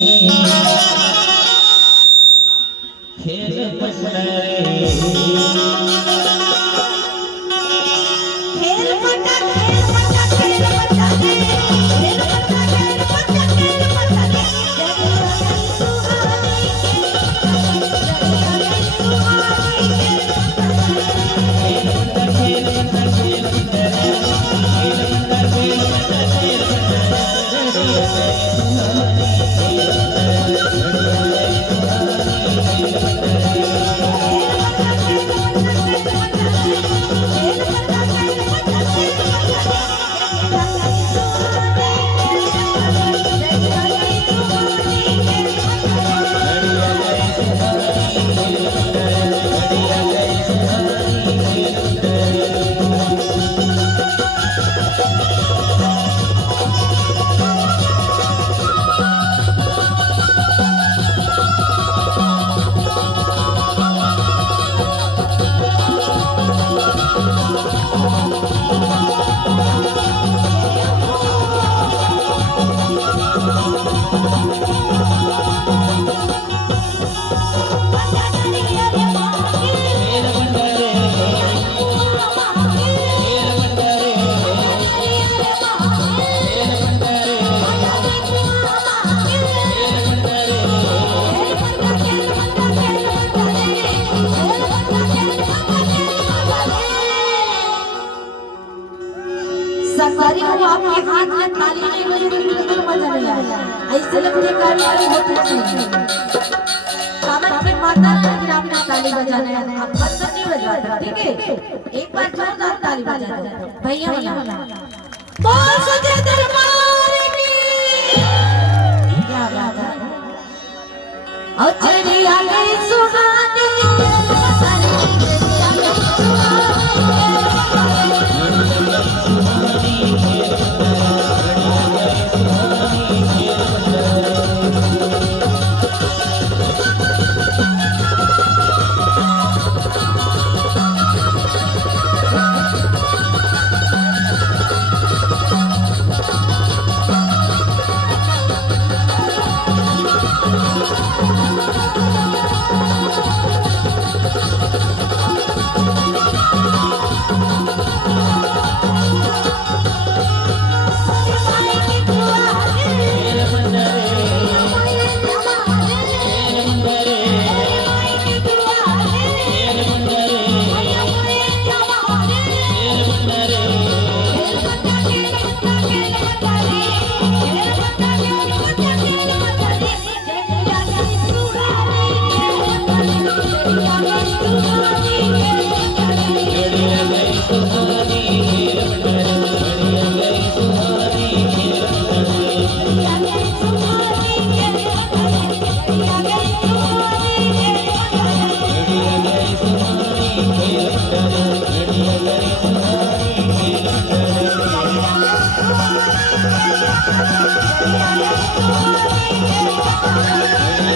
खेल मंडरे सरकारी हो आपके हाथ में ताली नहीं बजी तो बिल्कुल मजा नहीं आएगा। ऐसे लगते कार्य होते नहीं। कामत पे माता फिर आपने ताली बजाना है। आप बस नहीं बजवाते ठीक है? एक बार जोरदार ताली बजा दो भैया वाला। बोल सच्चे दरबार की क्या बात है। और चिड़िया गई सुहानी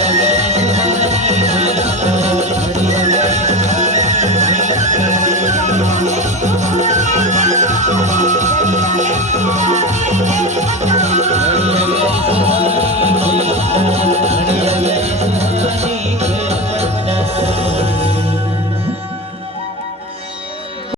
Yeah.